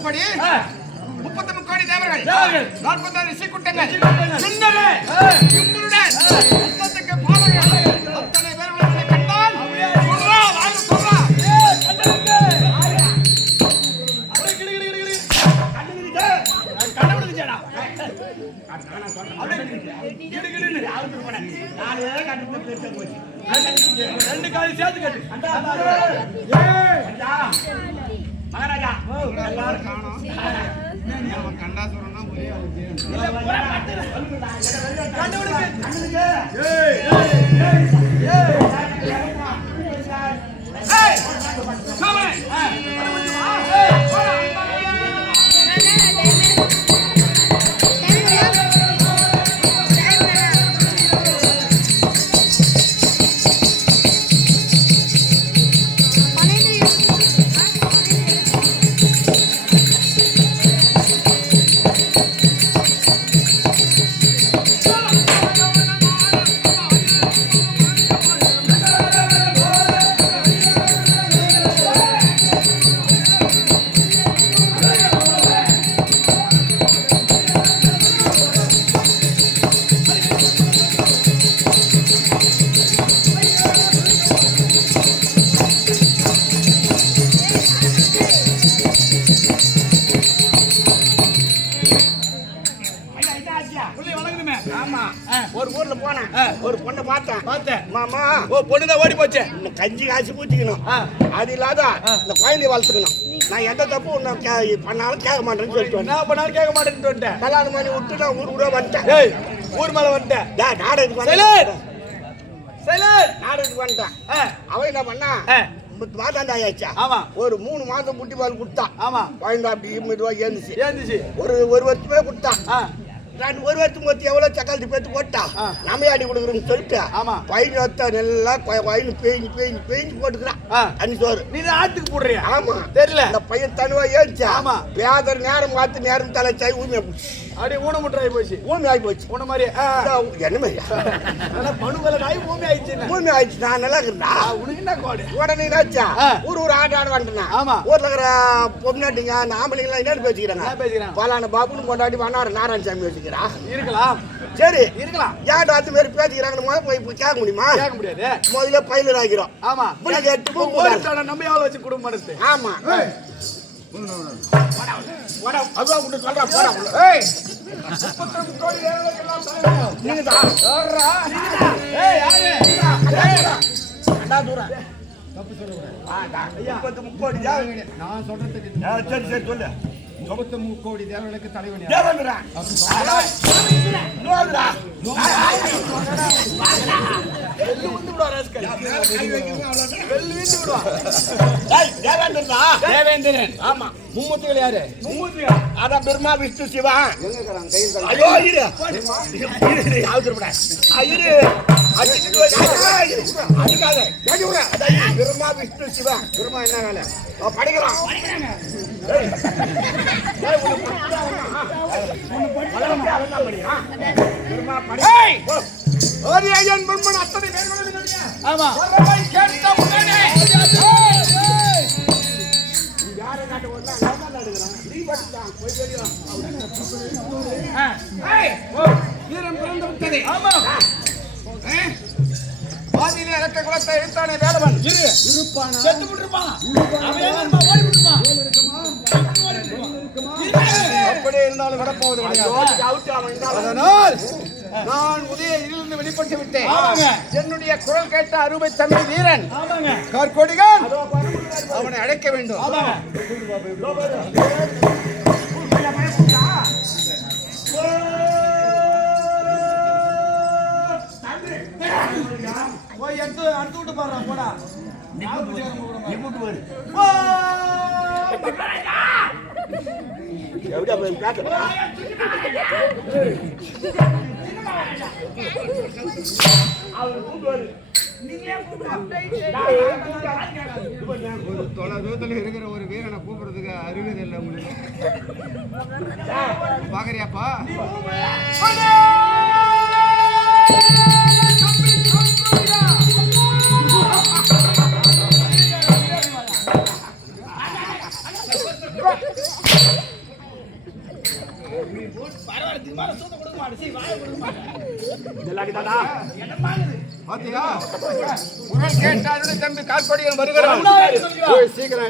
முப்படி முப்பத்தி முக்கோடி தேவர்கள். நாற்பத்தாறு ரிஷி கூட்டங்கள். கூட்டங்கள். சுந்தரே, இம்முருடன், முப்பத்துக்கு பாலகர்கள், அத்தனை பேர்களும் உன்னை கண்டால் சொல்றா, வாங்க சொல்றா. ரெண்டு காலையும் சேர்த்து கட்டு. மகாராஜா எல்லாரும் காணோம். அவன் கண்டா ஒரு ஊர்ல போனேன். ஒரு பொண்ணை பார்த்தேன். பார்த்தேன். மாமா. ஓ பொண்ணுதான் ஓடி போச்சு. இந்த கஞ்சி காசு ஊத்திக்கணும் ஆ. அது இல்லாத. இந்த குழந்தைய வளர்த்துக்கணும். நான் எந்த தப்பு உன்னை பண்ணாலும் கேட்க மாட்டேன்னு சொல்லிட்டு என்ன பண்ணாலும் கேட்க மாட்டேன்னு வந்துட்டேன் கல்யாணம் பண்ணி விட்டு நான் ஊர் ஊரா வந்துட்டேன். ஊர் மேல வந்துட்டேன். நாடகத்துக்கு வந்துட்டேன். நாடகத்துக்கு வந்துட்டேன். அவன் என்ன பண்ணா ஆயிடுச்சா ஆமா. ஒரு மூணு மாசம் முட்டி பால் கொடுத்தான் ஆமா. குழந்தை அப்படி மெதுவா ஏந்துச்சு. ஏந்துச்சு. ஒரு ஒரு வருஷமே கொடுத்தான் ஆ. நான் ஒரு வருஷத்துக்கு மொத்தம் எவ்வளவு சக்காலத்தி பேத்து போட்டா. நம்ம அடி கொடுக்குறோன்னு சொல்லிட்டு ஆமா. பையன் வத்த நல்லா பையன் பேஞ்சு பேஞ்சு பேஞ்சு போட்டுக்கிறான். தண்ணி சோறு. நீ ஆட்டுக்கு போடுறியா? ஆமா. தெரியல. அந்த பையன் தனுவா ஏறிச்சா ஆமா. பேதர் நேரம் பார்த்து நேரம் தலைச்சாய் ஊமியா அப்படியே ஊனமுட்டாய் போச்சு. ஊமி ஆகி போச்சு. உன மாதிரி ஆ. என்ன மாதிரியா ஆனா மனு வேலை நாய் பூமி ஆயிடுச்சு ஊமி ஆயிடுச்சு நான் நல்லா இருக்கிறா உனக்கு என்ன கோடு? உடனே என்னாச்சா? ஆ. ஊர் ஊர் ஆட்ட ஆட வந்துட்டேன் ஆமா. ஊர்ல இருக்கிற பொம்னாட்டிங்க அந்த ஆம்பளைங்க எல்லாம் என்ன பேசிக்கிறாங்க? பலான பாபுன்னு கொண்டாடி வண்ணார நாராயணசாமி வச்சுக்கிறா. இருக்கலாம். சரி. இருக்கலாம். ஏன்டா அது மாதிரி பேசிக்கிறாங்கன்னு முதல்ல போய் போய் கேட்க முடியுமா? கேட்க முடியாது. முதல்ல பயிலர் ஆகிறோம் ஆமா. இப்படி கேட்டு நம்ம எவ்வளவு வச்சு குடும்பம் நடத்து? ஆமா. போடா, அதான் சொல்றேன், போடா. ஏய், கோடி. நான் சொல்றதுக்கு சரி சரி சொல்லு முப்பத்து முக்கோடி தேவர்களுக்கு தலைவன்? வெள்ளி வந்து விடுவா ராஸ்கல் வெள்ளி வீண்டு விடுவா. தேவேந்திரன்? ஆமா. மும்மூர்த்திகள் யாரு? அதான் பிரம்மா விஷ்ணு சிவா. ஐயோ விடு. அதான் இரு. பிரம்மா விஷ்ணு சிவா. பிரம்மா என்ன வேலை? படிக்கிறான். ஏய். ஐயன் பிரம்மன் அத்தனை இல்லையா? ஆமா. கேட்ட உடனே. யாரை காட்ட வந்தா நான் தான் நடுக்கிறேன் நீ படிச்சான் போய் தெரியும் வீரம் பிறந்து விட்டது. ஆமா. பாதியிலே இறக்க குலத்தை எழுத்தானே வேலவன். இரு. செத்து விட்டுருப்பான் அவன் எங்க இருப்பான் ஓடி விட்டுருப்பான் அப்படியே இருந்தாலும் விடப்போவது அதனால் நான் உதய இருந்து வெளிப்பட்டு விட்டேன். ஆமாங்க. என்னுடைய குரல் கேட்ட அருமை தம்பி வீரன். ஆமாங்க. கற்கொடிகள் அவனை அழைக்க வேண்டும். எடுத்து அடுத்து விட்டு பாடுறா போடா? ஒரு தொலை தூரத்துல இருக்கிற ஒரு வீரனை கூப்பிடுறதுக்கு அருகதை இல்லை உங்களுக்கு. பாக்குறியாப்பா? மாட்டேன் எல்லாக்கிட்டாடா என்னம்மா இது பாத்தியா? குரல் கேட்டாலும் தம்பி கால்படிகள் வருகிறான். சீக்கிரம்